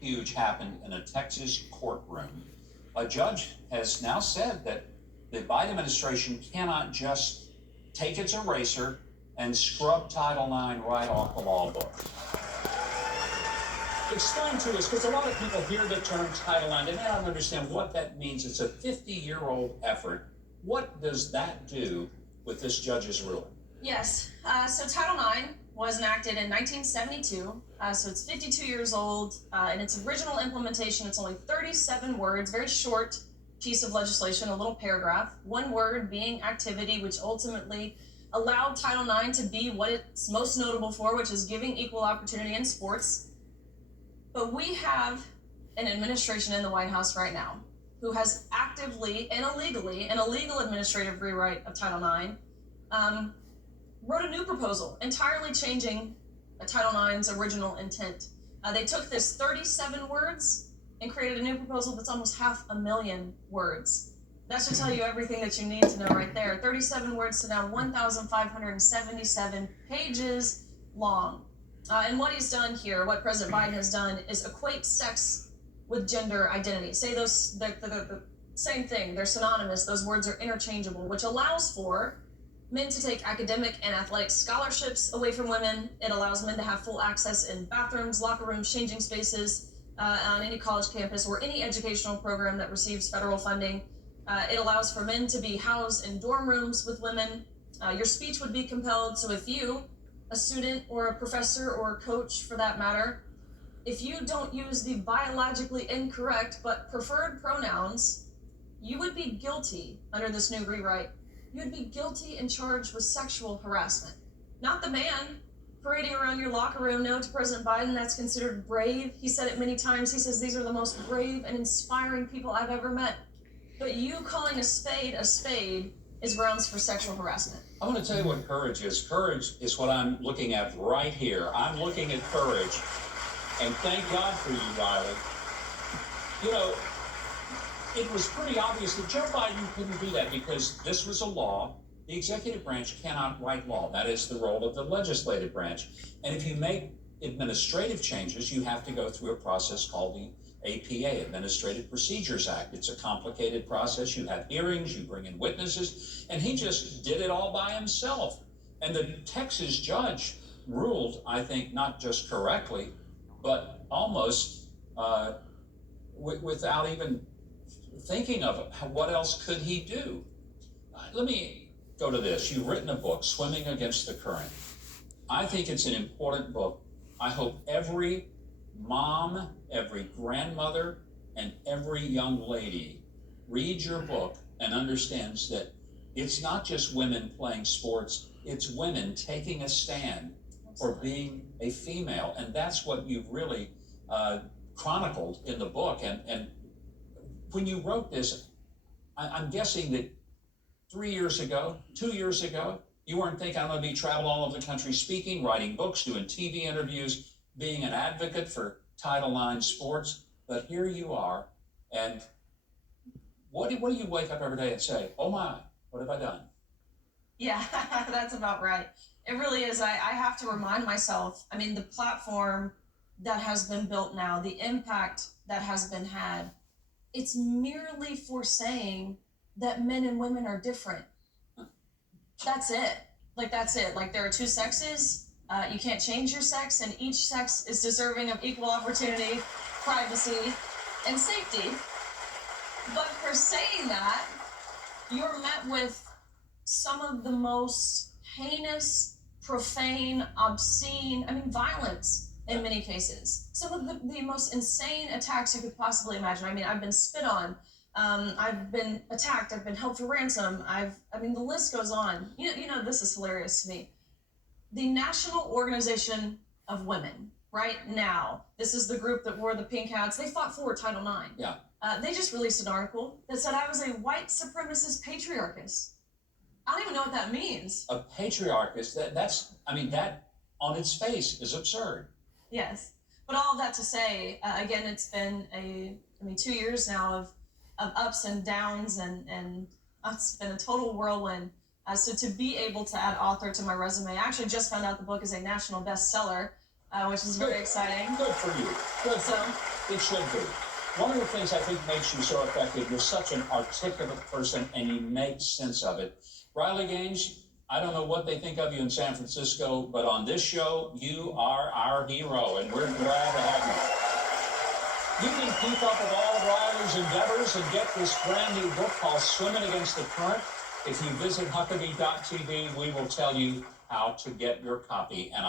huge happened in a Texas courtroom. A judge has now said that the Biden administration cannot just take its eraser and scrub Title IX right off the law book. Explain to us, because a lot of people hear the term Title IX and they don't understand what that means. It's a 50-year-old effort. What does that do with this judge's ruling? Yes, so Title IX was enacted in 1972, so it's 52 years old. In its original implementation, it's only 37 words, very short piece of legislation, a little paragraph, one word being activity, which ultimately allowed Title IX to be what it's most notable for, which is giving equal opportunity in sports. But we have an administration in the White House right now who has actively and illegally, an illegal administrative rewrite of Title IX, wrote a new proposal, entirely changing Title IX's original intent. They took this 37 words and created a new proposal that's almost 500,000 words. That should tell you everything that you need to know right there. 37 words to now 1,577 pages long. And what he's done here, what President Biden has done, is equate sex with gender identity. Say those, the same thing, they're synonymous, those words are interchangeable, which allows for men to take academic and athletic scholarships away from women. It allows men to have full access in bathrooms, locker rooms, changing spaces on any college campus or any educational program that receives federal funding. It allows for men to be housed in dorm rooms with women. Your speech would be compelled. So if you, a student or a professor or a coach for that matter, if you don't use the biologically incorrect but preferred pronouns, you would be guilty under this new rewrite. You would be guilty and charged with sexual harassment. Not the man parading around your locker room. No, to President Biden, that's considered brave. He said it many times. He says these are the most brave and inspiring people I've ever met. But you calling a spade is grounds for sexual harassment. I want to tell you what courage is. Courage is what I'm looking at right here. I'm looking at courage. And thank God for you, Riley. You know, it was pretty obvious that Joe Biden couldn't do that because this was a law. The executive branch cannot write law. That is the role of the legislative branch. And if you make administrative changes, you have to go through a process called the APA, Administrative Procedures Act. It's a complicated process. You have hearings, you bring in witnesses, and he just did it all by himself. And the Texas judge ruled, I think, not just correctly, but almost without even thinking of it. What else could he do? Let me go to this. You've written a book, Swimming Against the Current. I think it's an important book. I hope every mom, every grandmother, and every young lady reads your book and understands that it's not just women playing sports, it's women taking a stand for being a female. And that's what you've really chronicled in the book. And when you wrote this, I'm guessing that 3 years ago, 2 years ago, you weren't thinking I'm going to be traveling all over the country speaking, writing books, doing TV interviews, being an advocate for Title IX sports. But here you are. And what do you wake up every day and say, oh my, what have I done? Yeah, that's about right. It really is. I have to remind myself, I mean, the platform that has been built now, the impact that has been had, it's merely for saying that men and women are different. That's it. That's it. There are two sexes. You can't change your sex, and each sex is deserving of equal opportunity, privacy, and safety. But for saying that, you're met with some of the most heinous, profane, obscene, violence in many cases. Some of the most insane attacks you could possibly imagine. I've been spit on. I've been attacked. I've been held for ransom. The list goes on. You know, this is hilarious to me. The National Organization of Women, right now, this is the group that wore the pink hats. They fought for Title IX. Yeah. They just released an article that said I was a white supremacist patriarchist. I don't even know what that means. A patriarchist, that on its face is absurd. Yes. But all of that to say, again, it's been 2 years now of ups and downs, and it's been a total whirlwind. So to be able to add author to my resume, I actually just found out the book is a national bestseller, which is very exciting. Good for you. Good. So It should be. One of the things I think makes you so effective, you're such an articulate person and you make sense of it. Riley Gaines, I don't know what they think of you in San Francisco, but on this show, you are our hero, and we're glad to have you. You can keep up with all of Riley's endeavors and get this brand new book called Swimming Against the Current. If you visit Huckabee.tv, we will tell you how to get your copy, and